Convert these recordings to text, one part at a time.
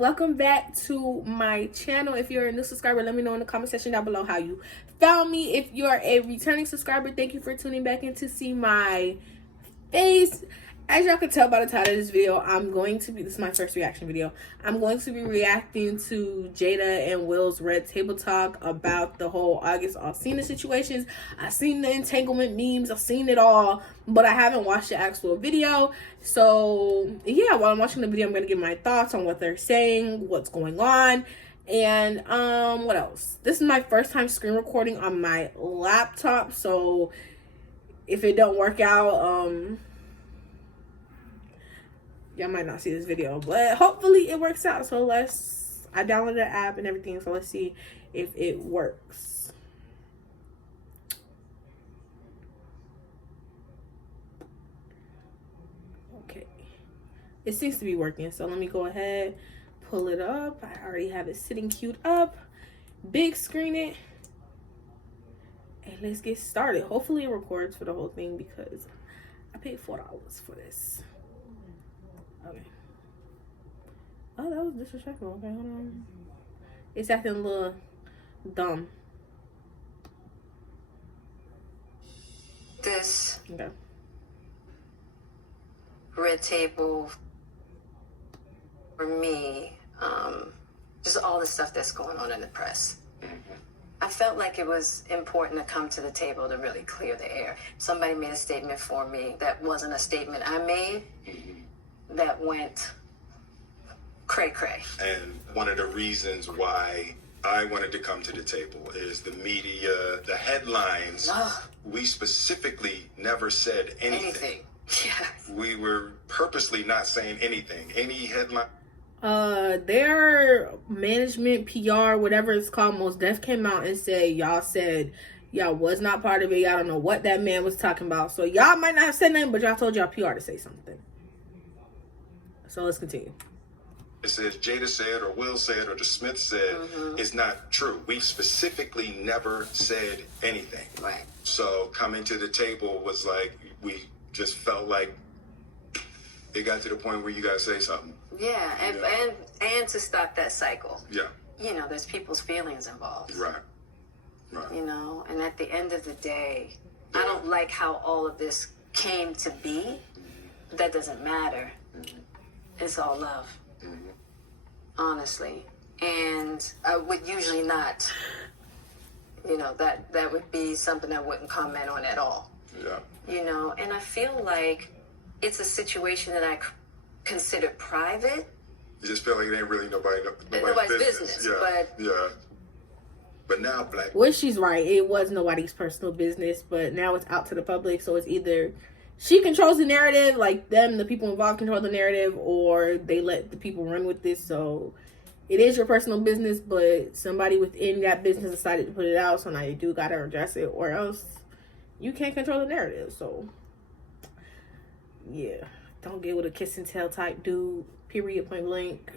welcome back to my channel. If you're a new subscriber, let me know in the comment section down below how you found me. If you're a returning subscriber, thank you for tuning back in to see my face. As y'all can tell by the title of this video, this is my first reaction video. I'm going to be reacting to Jada and Will's Red Table Talk about the whole August Alsina situations. I've seen the entanglement memes, I've seen it all, but I haven't watched the actual video. So yeah, while I'm watching the video, I'm gonna give my thoughts on what they're saying, what's going on, and what else. This is my first time screen recording on my laptop, so if it don't work out, y'all might not see this video, but hopefully it works out. So I downloaded the app and everything, so let's see if it works. Okay, it seems to be working, so let me go ahead, pull it up. I already have it sitting queued up, big screen it, and let's get started. Hopefully it records for the whole thing because I paid $4 for this. Okay. Oh, that was disrespectful. Okay, hold on. It's acting a little dumb. This okay. Red Table for me, just all the stuff that's going on in the press. I felt like it was important to come to the table to really clear the air. Somebody made a statement for me that wasn't a statement I made. That went cray-cray. And one of the reasons why I wanted to come to the table is the media, the headlines. We specifically never said anything. Yeah. We were purposely not saying anything. Any headline. Their management, PR, whatever it's called, Most Def came out and said y'all was not part of it. Y'all don't know what that man was talking about. So y'all might not have said nothing, but y'all told y'all PR to say something. So let's continue. It says Jada said or Will said or the Smith said is not true. We specifically never said anything. Right. So coming to the table was like, we just felt like it got to the point where you got to say something. Yeah, and to stop that cycle. Yeah. You know, there's people's feelings involved. Right. Right. You know, and at the end of the day, I don't like how all of this came to be. That doesn't matter. It's all love, honestly. And I would usually not, you know, that would be something I wouldn't comment on at all. Yeah. You know, and I feel like it's a situation that I consider private. You just feel like it ain't really nobody's business. Yeah, But now black. Well, she's right. It was nobody's personal business, but now it's out to the public, so it's either she controls the narrative, like the people involved control the narrative, or they let the people run with this. So it is your personal business, but somebody within that business decided to put it out, so now you do gotta address it, or else you can't control the narrative. So yeah, don't get with a kiss and tell type dude, period, point blank.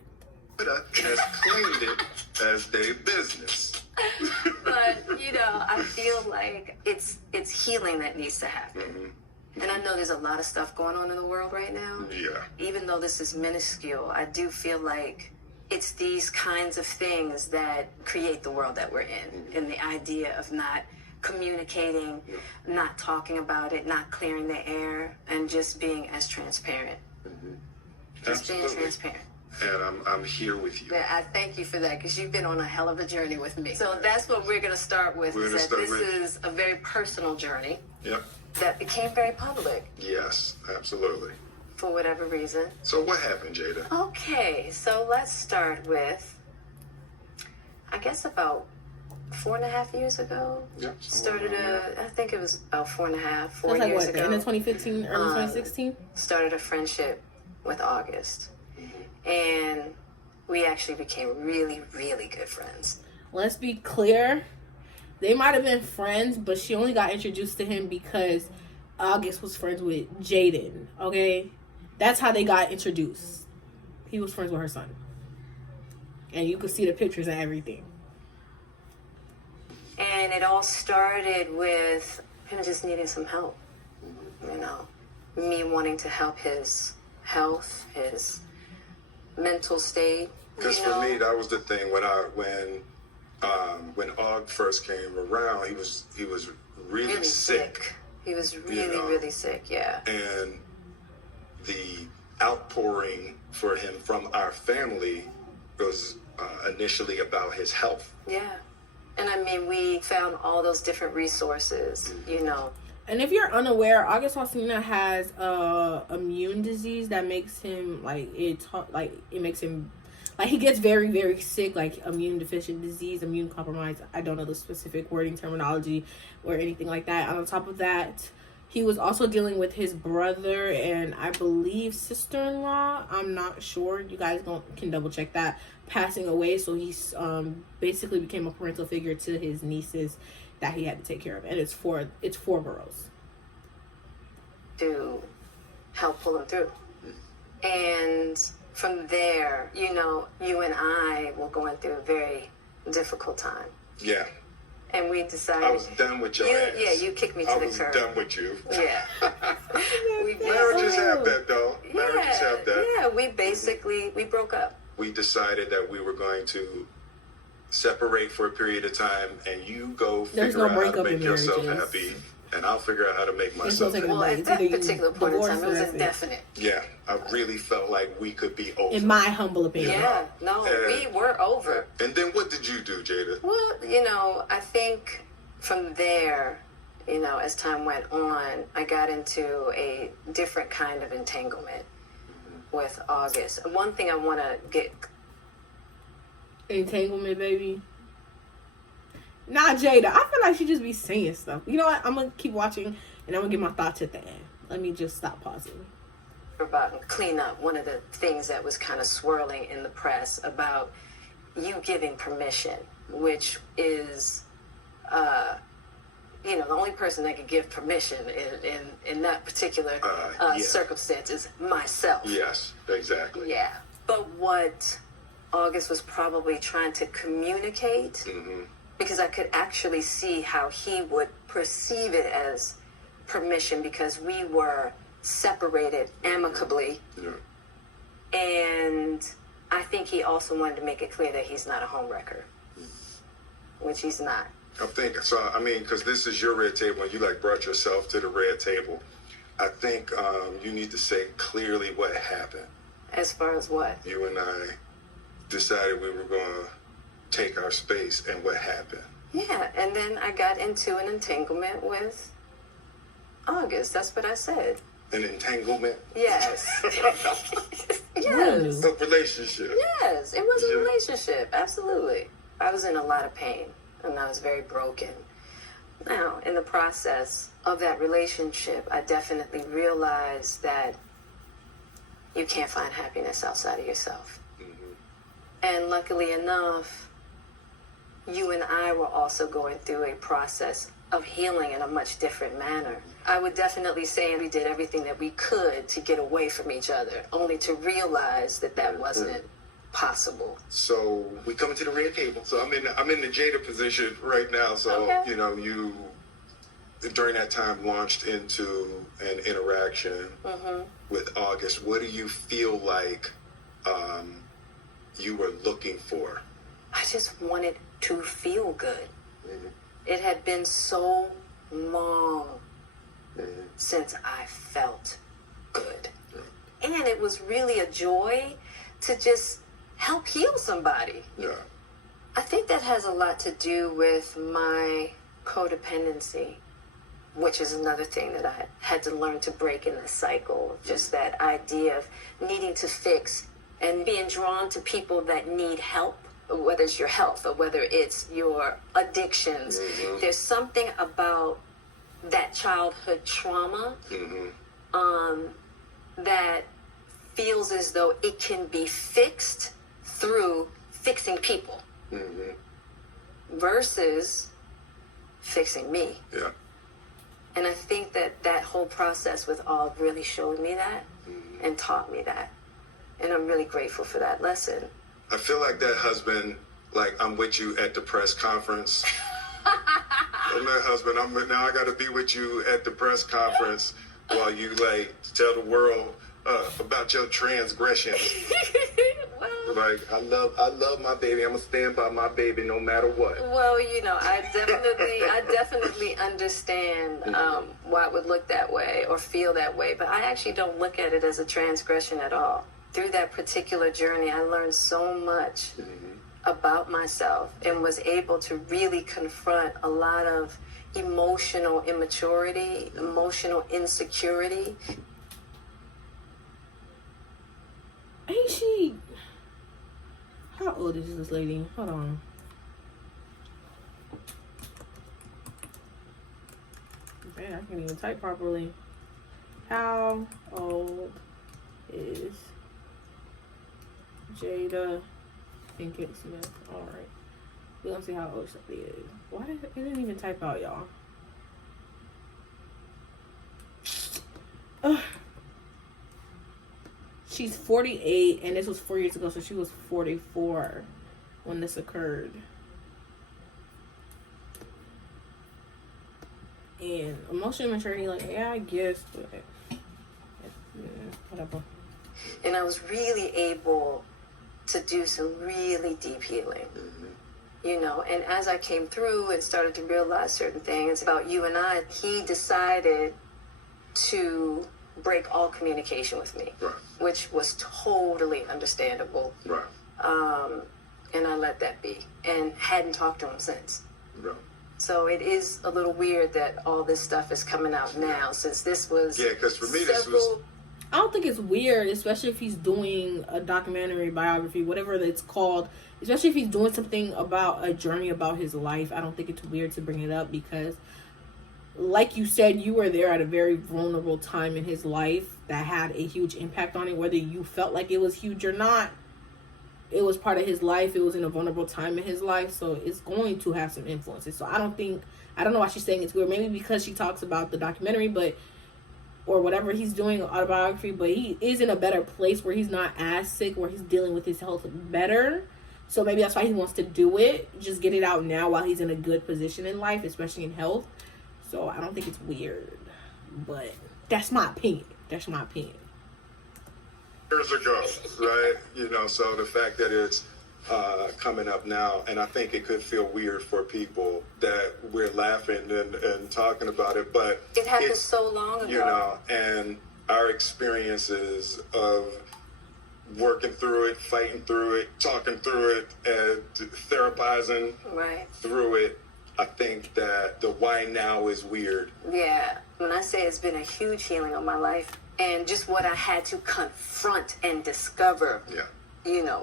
Has claimed it as their business. But you know, I feel like it's healing that needs to happen. And I know there's a lot of stuff going on in the world right now. Yeah. Even though this is minuscule, I do feel like it's these kinds of things that create the world that we're in. And the idea of not communicating, not talking about it, not clearing the air, and just being as transparent. Just being transparent. And I'm here with you. I thank you for that, because you've been on a hell of a journey with me. So that's what we're going to start with. This is a very personal journey. Yep. That became very public. Yes, absolutely. For whatever reason. So what happened, Jada? Okay, so let's start with, I guess about 4.5 years ago. Yep. I think it was about 4 years like ago. In 2015, early 2016? Started a friendship with August. And we actually became really, really good friends. Let's be clear. They might have been friends, but she only got introduced to him because August was friends with Jaden, okay? That's how they got introduced. He was friends with her son. And you could see the pictures and everything. And it all started with him just needing some help. You know, me wanting to help his health, his mental state, Because for me, that was the thing when Og first came around, he was really sick. He was really sick, yeah. And the outpouring for him from our family was initially about his health. Yeah. And I mean, we found all those different resources, you know. And if you're unaware, August Alsina has a immune disease that makes him it makes him he gets very, very sick, like immune deficient disease, immune compromised. I don't know the specific wording, terminology, or anything like that. And on top of that, he was also dealing with his brother and I believe sister-in-law. I'm not sure. You guys can double check that. Passing away, so he's basically became a parental figure to his nieces that he had to take care of, and it's four girls to help pull him through. And from there, you know, you and I were going through a very difficult time. Yeah. And we decided... I was done with your ass. Yeah, you kicked me to the curb. I was done with you. Yeah. Marriages have that, though. Marriages have that. Yeah, we broke up. We decided that we were going to separate for a period of time, and you go figure out how to make yourself happy, and I'll figure out how to make myself happy. Well, at that particular point in time, it was indefinite. Yeah, I really felt like we could be over. In my humble opinion. Yeah, no, we were over. And then what did you do, Jada? Well, you know, I think from there, you know, as time went on, I got into a different kind of entanglement with August. One thing I want to get... Entanglement, baby. Nah, Jada, I feel like she just be saying stuff. You know what? I'm going to keep watching, and I'm going to get my thoughts at the end. Let me just stop pausing. About clean up one of the things that was kind of swirling in the press about you giving permission, which is... you know, the only person that could give permission in that particular circumstance is myself. Yes, exactly. Yeah. But what August was probably trying to communicate, because I could actually see how he would perceive it as permission, because we were separated amicably. Yeah. And I think he also wanted to make it clear that he's not a homewrecker, which he's not. I think so. I mean, because this is your red table, and you brought yourself to the red table. I think you need to say clearly what happened. As far as what? You and I decided we were going to take our space, and what happened? Yeah, and then I got into an entanglement with August. That's what I said. An entanglement? Yes. Yes. A relationship? Yes, it was a relationship. Absolutely. I was in a lot of pain. And I was very broken. Now, in the process of that relationship, I definitely realized that you can't find happiness outside of yourself. And luckily enough, you and I were also going through a process of healing in a much different manner. I would definitely say we did everything that we could to get away from each other, only to realize that that wasn't possible. So we come into the red table. So I'm in the Jada position right now. So you know, you during that time launched into an interaction with August. What do you feel like you were looking for? I just wanted to feel good. It had been so long since I felt good, and it was really a joy to just help heal somebody. Yeah. I think that has a lot to do with my codependency, which is another thing that I had to learn to break in this cycle. Just that idea of needing to fix and being drawn to people that need help, whether it's your health or whether it's your addictions. There's something about that childhood trauma that feels as though it can be fixed through fixing people versus fixing me. Yeah. And I think that whole process with all really showed me that and taught me that. And I'm really grateful for that lesson. I feel like that husband, I'm with you at the press conference. I'm that husband. Now I got to be with you at the press conference while you tell the world about your transgressions. Well, Like, I love my baby. I'm gonna stand by my baby no matter what. well, I definitely understand why it would look that way or feel that way, but I actually don't look at it as a transgression at all. Through that particular journey, I learned so much about myself and was able to really confront a lot of emotional immaturity, emotional insecurity. Ain't she? How old is this lady? Hold on. Man, I can't even type properly. How old is Jada Pinkett Smith? Alright. We're gonna see how old she is. Why did it didn't even type out, y'all? Ugh. She's 48, and this was 4 years ago, so she was 44 when this occurred. And emotional maturity, like, yeah, I guess, but yeah, whatever. And I was really able to do some really deep healing. And as I came through and started to realize certain things about you and I, he decided to break all communication with me, Right. which was totally understandable. Right. And I let that be and hadn't talked to him since. Right. So it is a little weird that all this stuff is coming out now, since this was Because for me, this was... I don't think it's weird, especially if he's doing a documentary, biography, whatever it's called. Especially if he's doing something about a journey about his life. I don't think it's weird to bring it up because, like you said, you were there at a very vulnerable time in his life that had a huge impact on it. Whether you felt like it was huge or not, it was part of his life. It was in a vulnerable time in his life, so it's going to have some influences. So I don't know why she's saying it's weird. Maybe because she talks about the documentary, or whatever he's doing, autobiography, but he is in a better place where he's not as sick, where he's dealing with his health better. So maybe that's why he wants to do it. Just get it out now while he's in a good position in life, especially in health. So I don't think it's weird, but that's my opinion. Years ago, right? So the fact that it's coming up now, and I think it could feel weird for people that we're laughing and talking about it, but it happened so long ago. And our experiences of working through it, fighting through it, talking through it, and therapizing through it, I think that the why now is weird. Yeah. When I say it's been a huge healing of my life and just what I had to confront and discover,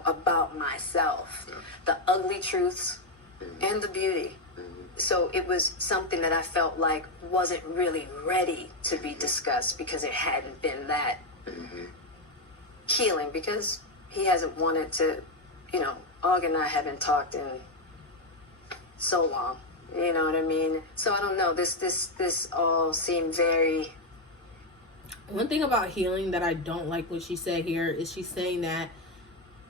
about myself, the ugly truths and the beauty. So it was something that I felt like wasn't really ready to be discussed because it hadn't been that healing, because he hasn't wanted to, Og and I haven't talked in so long. You know what I mean? So I don't know. This all seemed very... One thing about healing that I don't like what she said here is she's saying that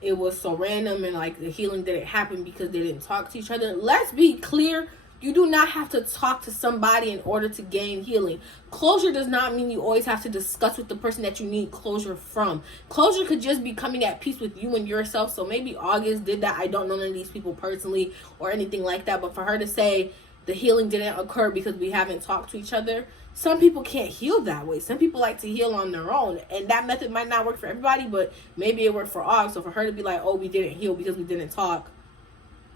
it was so random and like the healing didn't happen because they didn't talk to each other. Let's be clear. You do not have to talk to somebody in order to gain healing. Closure does not mean you always have to discuss with the person that you need closure from. Closure could just be coming at peace with you and yourself. So maybe August did that. I don't know none of these people personally or anything like that. But for her to say the healing didn't occur because we haven't talked to each other, some people can't heal that way. Some people like to heal on their own. And that method might not work for everybody, but maybe it worked for August. So for her to be like, oh, we didn't heal because we didn't talk.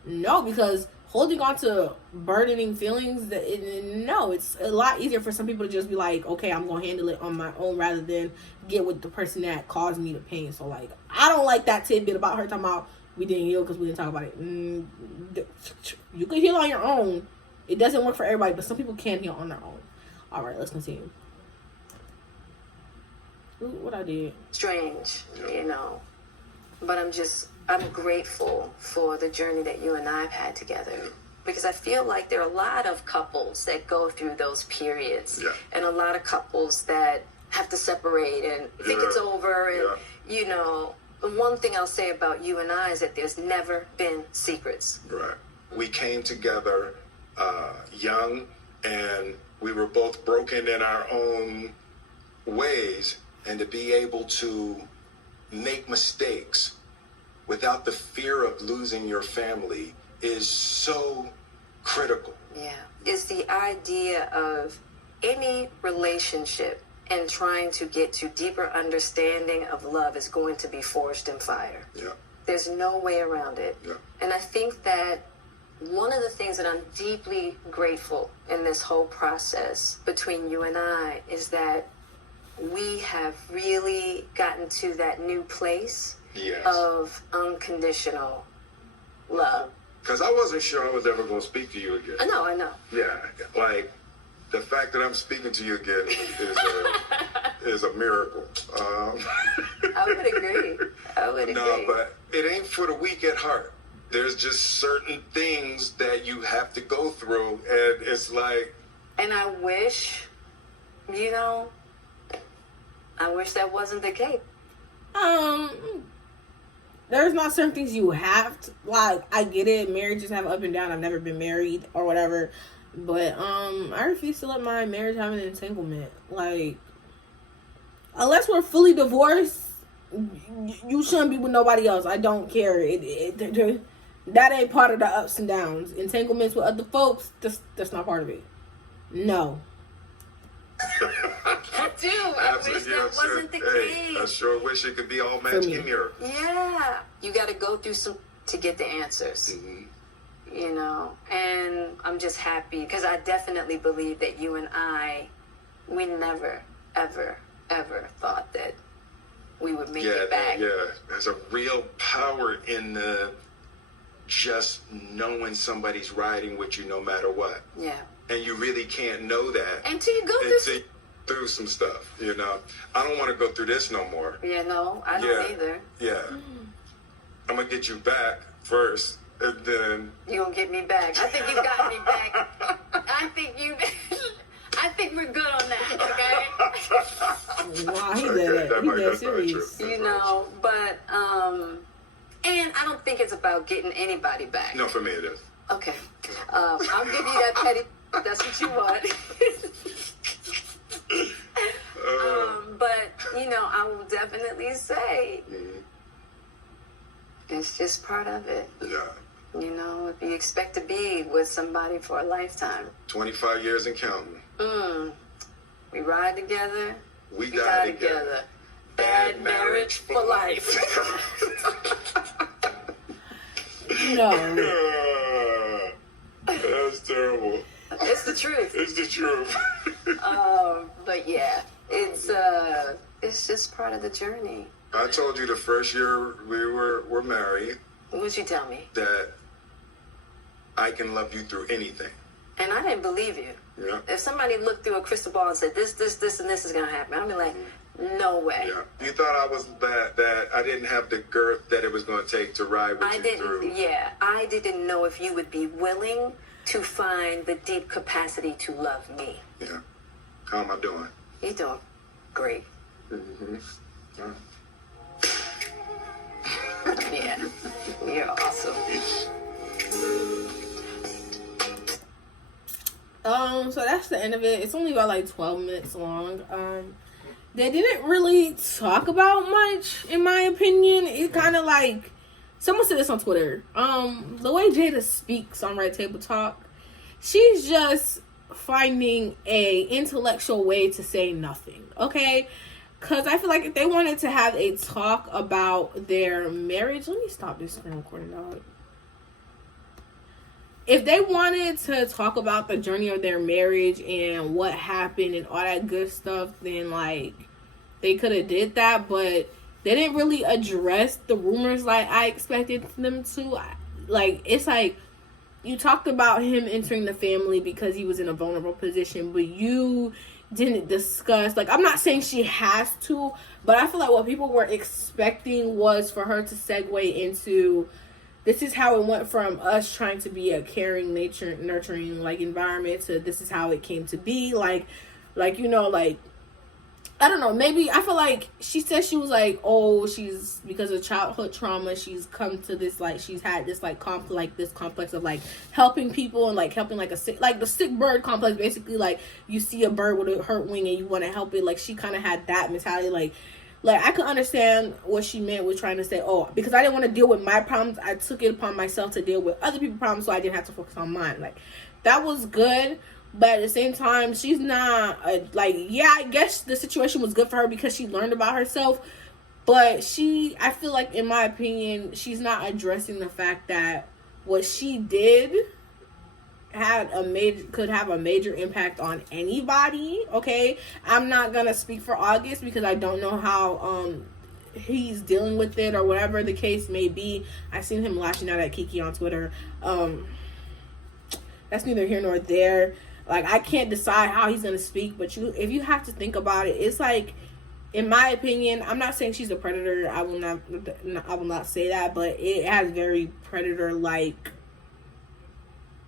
No, because holding on to burdening feelings, it's a lot easier for some people to just be like, okay, I'm going to handle it on my own rather than get with the person that caused me the pain. So, like, I don't like that tidbit about her talking about we didn't heal because we didn't talk about it. You can heal on your own. It doesn't work for everybody, but some people can heal on their own. All right, let's continue. Ooh, what I did. Strange, But I'm grateful for the journey that you and I have had together. Because I feel like there are a lot of couples that go through those periods. Yeah. And a lot of couples that have to separate and think it's over. And, the one thing I'll say about you and I is that there's never been secrets. Right. We came together young, and we were both broken in our own ways. and to be able to make mistakes without the fear of losing your family is so critical. Yeah. It's the idea of any relationship and trying to get to deeper understanding of love is going to be forged in fire. Yeah. There's no way around it. Yeah. And I think that one of the things that I'm deeply grateful in this whole process between you and I is that we have really gotten to that new place Yes. of unconditional love. Because I wasn't sure I was ever going to speak to you again. I know. Yeah, like the fact that I'm speaking to you again is a miracle. I would agree. No, but it ain't for the weak at heart. There's just certain things that you have to go through, and it's like... And I wish, I wish that wasn't the case. There's not certain things you have to, like, I get it, marriages have up and down, I've never been married or whatever, but I refuse to let my marriage have an entanglement. Like, unless we're fully divorced, you shouldn't be with nobody else. I don't care. That ain't part of the ups and downs. Entanglements with other folks, that's not part of it. No. I do. I wish that wasn't the case. I sure wish it could be all magic and miracle. Yeah. You got to go through some to get the answers. Mm-hmm. And I'm just happy because I definitely believe that you and I, we never, ever, ever thought that we would make it back. Yeah, there's a real power in the just knowing somebody's riding with you no matter what. Yeah. And you really can't know that until you go through some stuff, I don't want to go through this no more. Yeah, no, I don't either. Yeah. I'm going to get you back first, and then... You're going to get me back. I think you got me back. I think we're good on that, okay? Wow, he did it. He did serious. But, and I don't think it's about getting anybody back. No, for me it is. Okay. I'll give you that petty... That's what you want. But, I will definitely say it's just part of it. Yeah. If you expect to be with somebody for a lifetime. 25 years and counting. We ride together. We die together. Bad marriage for life. No. That's terrible. It's the truth. It's the truth. But yeah, it's just part of the journey. I told you the first year we were married. What'd you tell me? That I can love you through anything. And I didn't believe you. Yeah. If somebody looked through a crystal ball and said this, and this is gonna happen, I'd be like, no way. Yeah. You thought I was that I didn't have the girth that it was going to take to ride with you through. Yeah, I didn't know if you would be willing to find the deep capacity to love me. Yeah. How am I doing? You're doing great. Mm-hmm. Yeah. You're awesome. So that's the end of it. It's only about like 12 minutes long. They didn't really talk about much, in my opinion. It kind of like, someone said this on Twitter. The way Jada speaks on Red Table Talk, she's just finding a intellectual way to say nothing. Okay? Because I feel like if they wanted to have a talk about their marriage, let me stop this screen recording, dog. If they wanted to talk about the journey of their marriage and what happened and all that good stuff, then like they could have did that, but they didn't really address the rumors like I expected them to. Like, it's like you talked about him entering the family because he was in a vulnerable position, but you didn't discuss, like, I'm not saying she has to, but I feel like what people were expecting was for her to segue into, this is how it went from us trying to be a caring, nurturing, like, environment to this is how it came to be. Like, I don't know, maybe I feel like she said she was like, oh, she's, because of childhood trauma, she's come to this, like, she's had this like this complex of like helping people and like helping like the sick bird complex. Basically, like, you see a bird with a hurt wing and you want to help it. Like, she kind of had that mentality. Like I could understand what she meant with trying to say, oh, because I didn't want to deal with my problems, I took it upon myself to deal with other people's problems, so I didn't have to focus on mine. Like, that was good. But at the same time, she's not, yeah, I guess the situation was good for her because she learned about herself. But I feel like, in my opinion, she's not addressing the fact that what she did could have a major impact on anybody, okay? I'm not going to speak for August because I don't know how he's dealing with it or whatever the case may be. I seen him lashing out at Kiki on Twitter. That's neither here nor there. Like, I can't decide how he's going to speak, but if you have to think about it, it's like, in my opinion, I'm not saying she's a predator. I will not say that, but it has very predator-like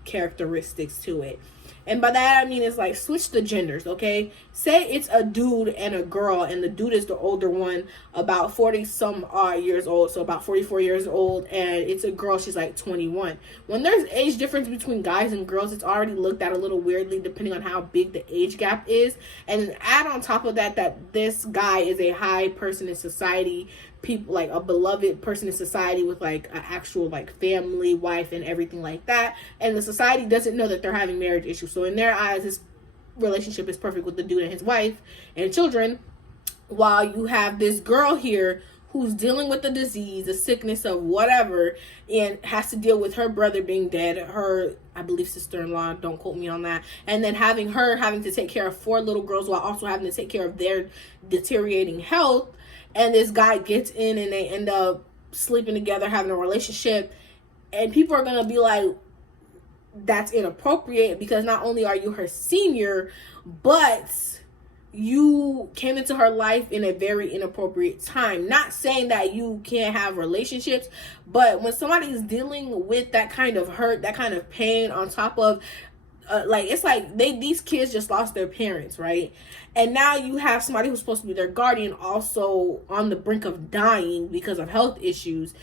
characteristics to it. And by that, I mean, it's like, switch the genders, okay? Say it's a dude and a girl, and the dude is the older one, about 40 some odd years old, so about 44 years old, and it's a girl, she's like 21. When there's age difference between guys and girls, it's already looked at a little weirdly depending on how big the age gap is. And add on top of that this guy is a high person in society, people, like a beloved person in society with like an actual like family, wife, and everything like that, and the society doesn't know that they're having marriage issues. So in their eyes, this relationship is perfect with the dude and his wife and children, while you have this girl here who's dealing with the disease, the sickness of whatever, and has to deal with her brother being dead, her, I believe, sister-in-law, don't quote me on that, and then having to take care of 4 little girls while also having to take care of their deteriorating health. And this guy gets in and they end up sleeping together, having a relationship. And people are going to be like, that's inappropriate, because not only are you her senior, but you came into her life in a very inappropriate time. Not saying that you can't have relationships, but when somebody is dealing with that kind of hurt, that kind of pain, on top of it's like these kids just lost their parents, right? And now you have somebody who's supposed to be their guardian also on the brink of dying because of health issues.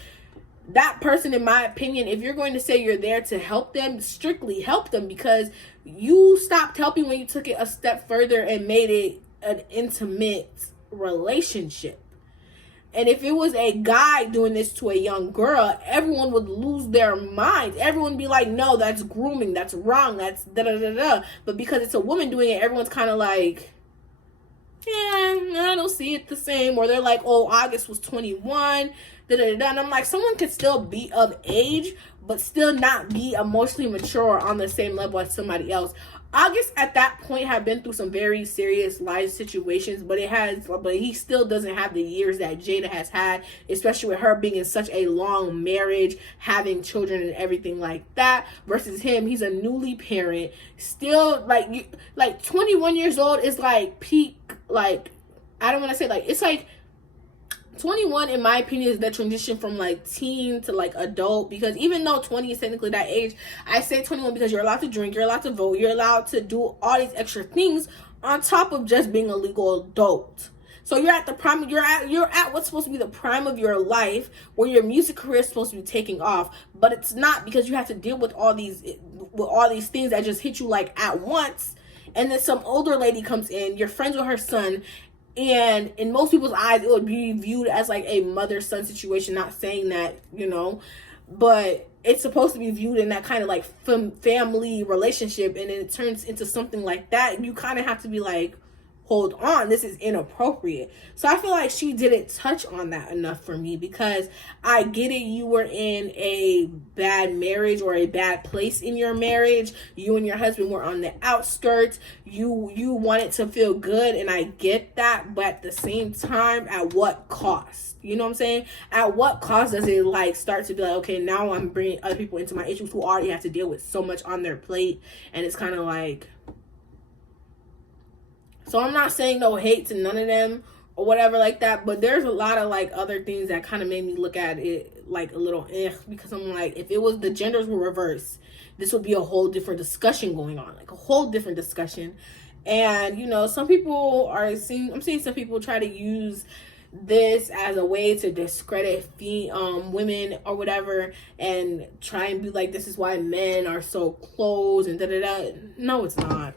That person, in my opinion, if you're going to say you're there to help them, strictly help them, because you stopped helping when you took it a step further and made it an intimate relationship. And if it was a guy doing this to a young girl, everyone would lose their minds. Everyone would be like, no, that's grooming, that's wrong, that's da-da-da-da. But because it's a woman doing it, everyone's kind of like, yeah, I don't see it the same. Or they're like, oh, August was 21, da-da-da-da. And I'm like, someone could still be of age, but still not be emotionally mature on the same level as somebody else. August at that point had been through some very serious life situations, but he still doesn't have the years that Jada has had, especially with her being in such a long marriage, having children and everything like that, versus him. He's a newly parent, still like 21 years old is like peak, like, I don't want to say, like, it's like 21, in my opinion, is the transition from like teen to like adult, because even though 20 is technically that age, I say 21 because you're allowed to drink, you're allowed to vote, you're allowed to do all these extra things on top of just being a legal adult. So you're at the prime, you're at what's supposed to be the prime of your life, where your music career is supposed to be taking off, but it's not, because you have to deal with all these things that just hit you like at once. And then some older lady comes in, you're friends with her son, and in most people's eyes, it would be viewed as like a mother-son situation. Not saying that, but it's supposed to be viewed in that kind of like family relationship, and then it turns into something like that. You kind of have to be like, hold on, this is inappropriate. So I feel like she didn't touch on that enough for me, because I get it, you were in a bad marriage or a bad place in your marriage. You and your husband were on the outskirts. You wanted to feel good, and I get that, but at the same time, at what cost? You know what I'm saying? At what cost does it like start to be like, okay, now I'm bringing other people into my issues who already have to deal with so much on their plate, and it's kind of like, so I'm not saying no hate to none of them or whatever like that, but there's a lot of like other things that kind of made me look at it like a little because I'm like, if it was the genders were reversed, this would be a whole different discussion going on, like a whole different discussion. And, you know, some people I'm seeing some people try to use this as a way to discredit women or whatever, and try and be like, this is why men are so closed and da-da-da. No, it's not.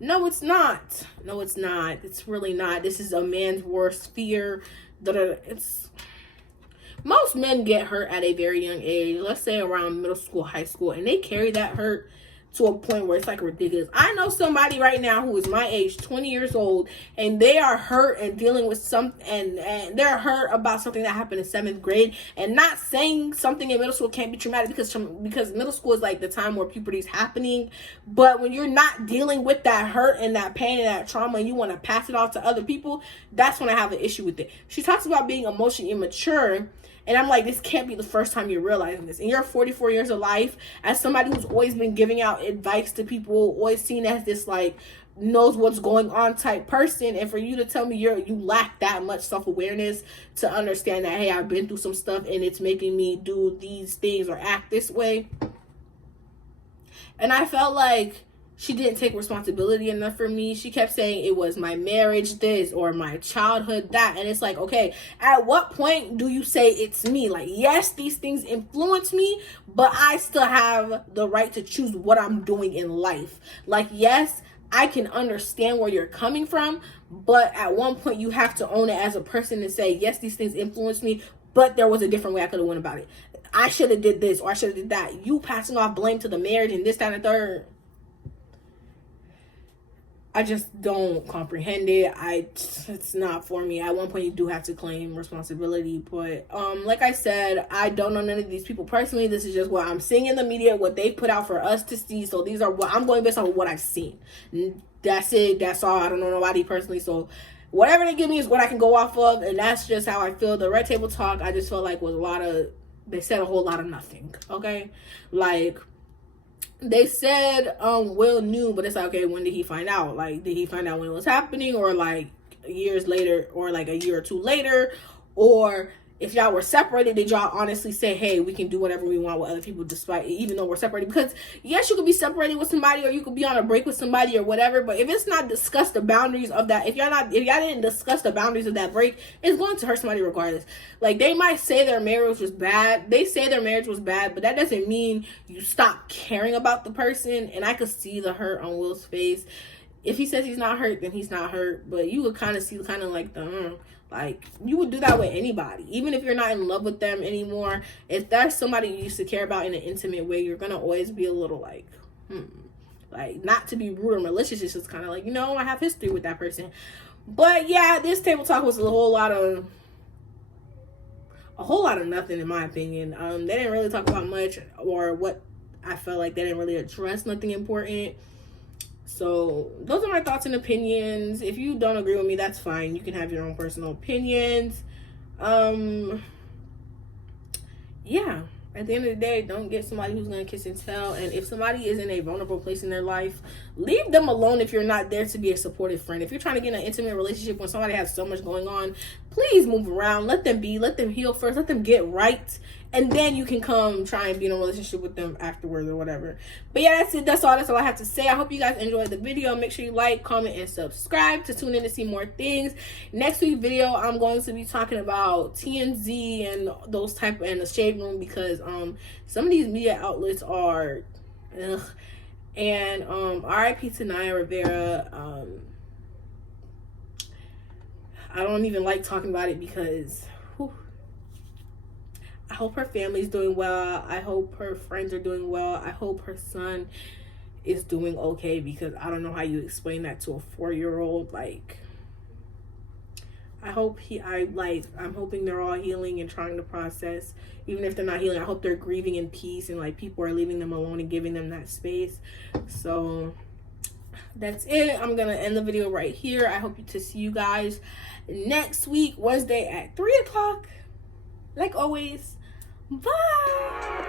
No, it's not. No, it's not. It's really not. This is a man's worst fear. Most men get hurt at a very young age. Let's say around middle school, high school, and they carry that hurt to a point where it's like ridiculous. I know somebody right now who is my age, 20 years old, and they are hurt and dealing with and they're hurt about something that happened in 7th grade. And not saying something in middle school can't be traumatic, because middle school is like the time where puberty is happening. But when you're not dealing with that hurt and that pain and that trauma, and you want to pass it off to other people, that's when I have an issue with it. She talks about being emotionally immature. And I'm like, this can't be the first time you're realizing this. In your 44 years of life, as somebody who's always been giving out advice to people, always seen as this, like, knows what's going on type person, and for you to tell me you lack that much self-awareness to understand that, hey, I've been through some stuff and it's making me do these things or act this way. And I felt like she didn't take responsibility enough for me. She kept saying it was my marriage this or my childhood that. And it's like, okay, at what point do you say it's me? Like, yes, these things influence me, but I still have the right to choose what I'm doing in life. Like, yes, I can understand where you're coming from, but at one point you have to own it as a person and say, yes, these things influence me, but there was a different way I could have went about it. I should have did this or I should have did that. You passing off blame to the marriage and this, that, and the third. I just don't comprehend it. It's not for me. At one point, you do have to claim responsibility. But like I said, I don't know none of these people personally. This is just what I'm seeing in the media, what they put out for us to see. So these are what I'm going based on what I've seen. That's it. That's all. I don't know nobody personally. So whatever they give me is what I can go off of. And that's just how I feel. The Red Table Talk, I just felt like was they said a whole lot of nothing. Okay? Like, they said Will knew, but it's like, okay, when did he find out? Like, did he find out when it was happening, or like years later, or like a year or two later? Or if y'all were separated, did y'all honestly say, hey, we can do whatever we want with other people despite, even though we're separated? Because yes, you could be separated with somebody, or you could be on a break with somebody or whatever, but if it's not discussed the boundaries of that, if y'all didn't discuss the boundaries of that break, it's going to hurt somebody regardless. Like, they might say their marriage was bad, but that doesn't mean you stop caring about the person. And I could see the hurt on Will's face. If he says he's not hurt, then he's not hurt, but you would kind of see like the like, you would do that with anybody, even if you're not in love with them anymore. If that's somebody you used to care about in an intimate way, you're gonna always be a little like, like, not to be rude or malicious, it's just kind of like, you know, I have history with that person. But yeah, this table talk was a whole lot of nothing, in my opinion. They didn't really talk about much, or what I felt like they didn't really address nothing important. So those are my thoughts and opinions. If you don't agree with me, that's fine. You can have your own personal opinions. Yeah. At the end of the day, don't get somebody who's going to kiss and tell. And if somebody is in a vulnerable place in their life, leave them alone if you're not there to be a supportive friend. If you're trying to get in an intimate relationship when somebody has so much going on, please move around. Let them be. Let them heal first. Let them get right. And then you can come try and be in a relationship with them afterwards or whatever. But yeah, that's it. That's all I have to say. I hope you guys enjoyed the video. Make sure you like, comment, and subscribe to tune in to see more things. Next week's video, I'm going to be talking about TMZ and those type, and the Shade Room, because some of these media outlets are ugh. And RIP to Naya Rivera. I don't even like talking about it because I hope her family's doing well. I hope her friends are doing well. I hope her son is doing okay, because I don't know how you explain that to a 4-year-old. Like, I'm hoping they're all healing and trying to process. Even if they're not healing, I hope they're grieving in peace, and like people are leaving them alone and giving them that space. So that's it. I'm gonna end the video right here. I hope to see you guys next week, Wednesday at 3 o'clock. Like always. Bye.